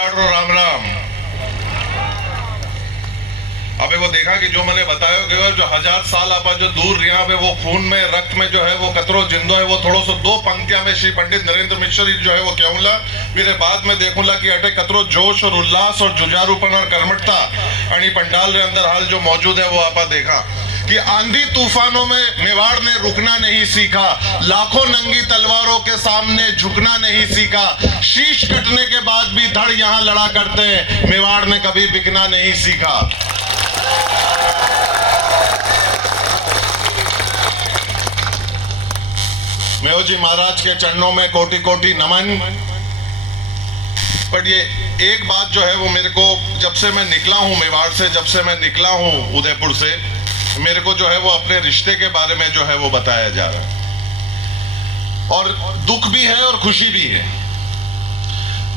राम राम। अबे वो देखा कि जो मैंने बताया कि जो 1000 साल आपा जो दूर यहाँ पे वो खून में रक्त में जो है वो कतरो जिंदो है वो थोड़ो सो दो पंक्तियां में श्री पंडित नरेंद्र मिश्र जी जो है वो कहूंगा फिर बाद में देखूंगा कि अटे कतरो जोश और उल्लास और जुझारूपन और कर्मठता आणि पंडाल रे अंदर हाल जो मौजूद है वो आपा देखा कि आंधी तूफानों में मेवाड़ ने रुकना नहीं सीखा, लाखों नंगी तलवारों के सामने झुकना नहीं सीखा, शीश कटने के बाद भी धड़ यहां लड़ा करते हैं, मेवाड़ ने कभी बिकना नहीं सीखा। मेहो जी महाराज के चरणों में कोटि कोटि नमन। पर ये एक बात जो है वो मेरे को जब से मैं निकला हूं मेवाड़ से, जब से मैं निकला हूं उदयपुर से, मेरे को जो है वो अपने रिश्ते के बारे में जो है वो बताया जा रहा है। और दुख भी है और खुशी भी है।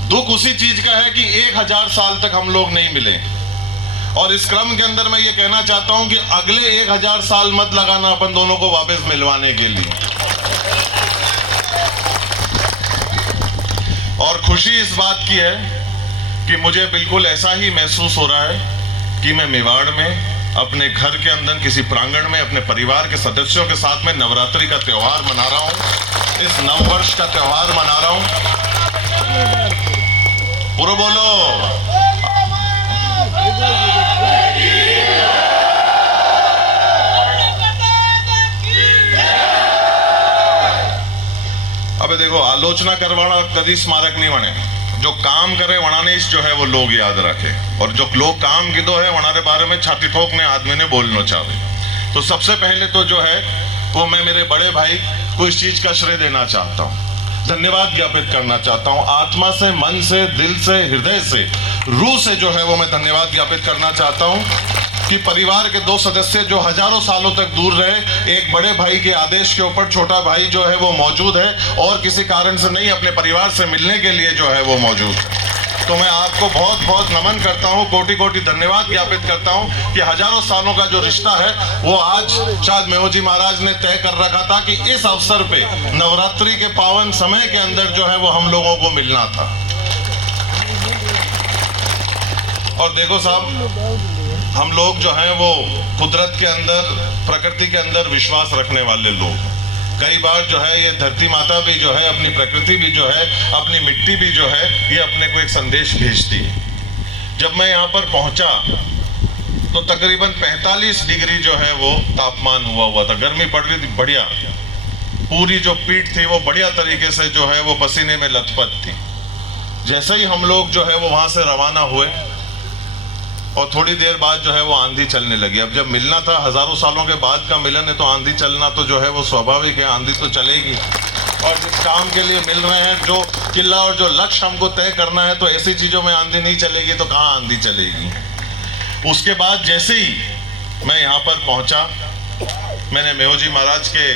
दुख उसी चीज का है कि 1000 साल तक हम लोग नहीं मिले, और इस क्रम के अंदर मैं ये कहना चाहता हूं कि अगले 1000 साल मत लगाना अपन दोनों को वापस मिलवाने के लिए। और खुशी इस बात की है कि मुझे बिल्कुल ऐसा ही महसूस हो रहा है कि मैं मेवाड़ में अपने घर के अंदर किसी प्रांगण में अपने परिवार के सदस्यों के साथ में नवरात्रि का त्योहार मना रहा हूं, इस नववर्ष का त्योहार मना रहा हूं। पूरा बोलो। अबे देखो, आलोचना करवाना कभी स्मारक नहीं बने, जो काम करे वनाने जो है वो लोग याद रखे, और जो लोग काम किदो है वनारे बारे में छाती ठोकने आदमी ने बोलना चाहे। तो सबसे पहले तो जो है वो मैं मेरे बड़े भाई को इस चीज का श्रेय देना चाहता हूँ, धन्यवाद ज्ञापित करना चाहता हूँ, आत्मा से, मन से, दिल से, हृदय से, रूह से जो है वो मैं धन्यवाद ज्ञापित करना चाहता हूँ कि परिवार के 2 सदस्य जो हजारों सालों तक दूर रहे, एक बड़े भाई के आदेश के ऊपर छोटा भाई जो है वो मौजूद है, और किसी कारण से नहीं अपने परिवार से मिलने के लिए जो है वो मौजूद है। तो मैं आपको बहुत बहुत नमन करता हूं, कोटि कोटि धन्यवाद ज्ञापित करता हूं कि हजारों सालों का जो रिश्ता है वो आज शायद मेहो जी महाराज ने तय कर रखा था कि इस अवसर पे नवरात्रि के पावन समय के अंदर जो है वो हम लोगों को मिलना था। और देखो साहब, हम लोग जो हैं वो कुदरत के अंदर, प्रकृति के अंदर विश्वास रखने वाले लोग। कई बार जो है ये धरती माता भी जो है, अपनी प्रकृति भी जो है, अपनी मिट्टी भी जो है, ये अपने को एक संदेश भेजती है। जब मैं यहाँ पर पहुंचा तो तकरीबन 45 डिग्री जो है वो तापमान हुआ था, गर्मी पड़ रही थी बढ़िया, पूरी जो पीठ थी वो बढ़िया तरीके से जो है वो पसीने में लथपथ थी। जैसे ही हम लोग जो है वो वहां से रवाना हुए और थोड़ी देर बाद जो है वो आंधी चलने लगी। अब जब मिलना था, हजारों सालों के बाद का मिलन है, तो आंधी चलना तो जो है वो स्वाभाविक है, आंधी तो चलेगी। और जिस काम के लिए मिल रहे हैं, जो किला और जो लक्ष्य हमको तय करना है, तो ऐसी चीजों में आंधी नहीं चलेगी तो कहाँ आंधी चलेगी। उसके बाद जैसे ही मैं यहाँ पर पहुंचा, मैंने मेहो जी महाराज के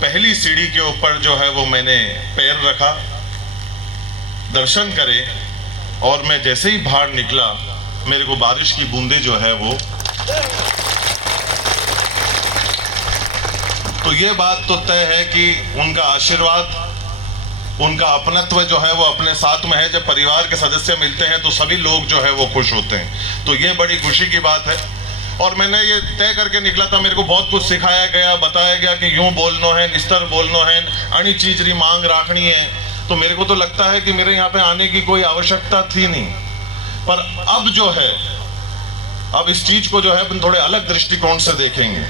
पहली सीढ़ी के ऊपर जो है वो मैंने पैर रखा, दर्शन करे, और मैं जैसे ही बाहर निकला मेरे को बारिश की बूंदे जो है वो, तो ये बात तो तय है कि उनका आशीर्वाद, उनका अपनत्व जो है वो अपने साथ में है। जब परिवार के सदस्य मिलते हैं तो सभी लोग जो है वो खुश होते हैं, तो ये बड़ी खुशी की बात है। और मैंने ये तय करके निकला था, मेरे को बहुत कुछ सिखाया गया, बताया गया कि यूं बोलना है, निस्तर बोलना है, अणी चीज री मांग रखनी है। तो मेरे को तो लगता है कि मेरे यहाँ पे आने की कोई आवश्यकता थी नहीं, पर अब जो है, अब इस चीज को जो है अपन थोड़े अलग दृष्टिकोण से देखेंगे,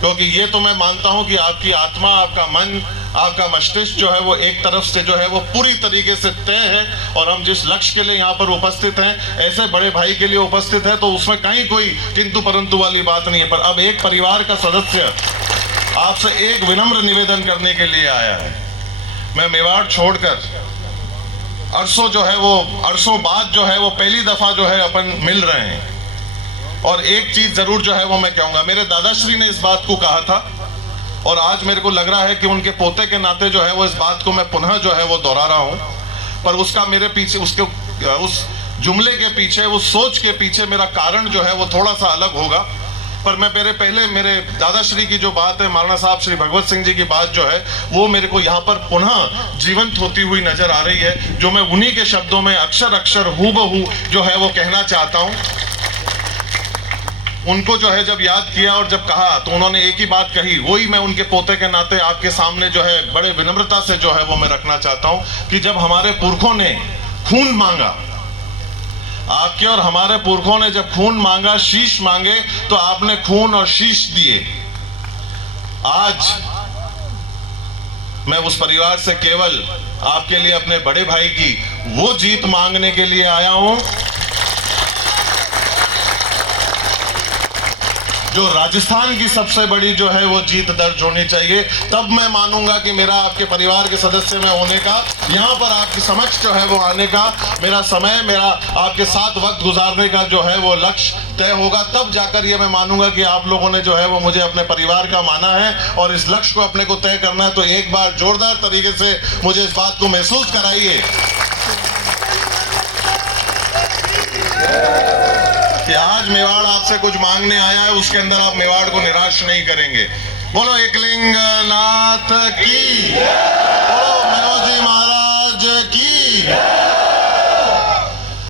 क्योंकि ये तो मैं मानता हूं कि आपकी आत्मा, आपका मन, आपका मस्तिष्क जो है वो एक तरफ से जो है वो पूरी तरीके से तय है, और हम जिस लक्ष्य के लिए यहाँ पर उपस्थित हैं, ऐसे बड़े भाई के लिए उपस्थित है, तो उसमें कहीं कोई किंतु परंतु वाली बात नहीं है। पर अब एक परिवार का सदस्य आपसे एक विनम्र निवेदन करने के लिए आया है। मैं मेवाड़ छोड़कर अरसों जो है वो, अरसों बाद जो है वो पहली दफा जो है अपन मिल रहे हैं, और एक चीज जरूर जो है वो मैं कहूंगा, मेरे दादाश्री ने इस बात को कहा था, और आज मेरे को लग रहा है कि उनके पोते के नाते जो है वो इस बात को मैं पुनः जो है वो दोहरा रहा हूं। पर उसका मेरे पीछे, उसके उस जुमले के पीछे, उस सोच के पीछे मेरा कारण जो है वो थोड़ा सा अलग होगा। पर मैं मेरे दादाश्री की जो बात है, मौलाना साहब श्री भगवत सिंह जी की बात जो है, वो मेरे को यहाँ पर पुनः जीवंत होती हुई नजर आ रही है, जो मैं उन्हीं के शब्दों में अक्षर अक्षर हूबहू जो है वो कहना चाहता हूँ। उनको जो है जब याद किया और जब कहा तो उन्होंने एक ही बात कही, वही मैं उनके पोते के नाते आपके सामने जो है बड़े विनम्रता से जो है वो मैं रखना चाहता हूँ कि जब हमारे पुरखों ने खून मांगा, आपके और हमारे पुरखों ने जब खून मांगा, शीश मांगे, तो आपने खून और शीश दिए। आज मैं उस परिवार से केवल आपके लिए, अपने बड़े भाई की वो जीत मांगने के लिए आया हूं जो राजस्थान की सबसे बड़ी जो है वो जीत दर्ज होनी चाहिए। तब मैं मानूंगा कि मेरा आपके परिवार के सदस्य में होने का, यहाँ पर आपके समक्ष जो है वो आने का, मेरा समय, मेरा आपके साथ वक्त गुजारने का जो है वो लक्ष्य तय होगा। तब जाकर ये मैं मानूंगा कि आप लोगों ने जो है वो मुझे अपने परिवार का माना है और इस लक्ष्य को अपने को तय करना है। तो एक बार जोरदार तरीके से मुझे इस बात को महसूस कराइए कि आज मेवाड़ आपसे कुछ मांगने आया है, उसके अंदर आप मेवाड़ को निराश नहीं करेंगे। बोलो एकलिंग नाथ की।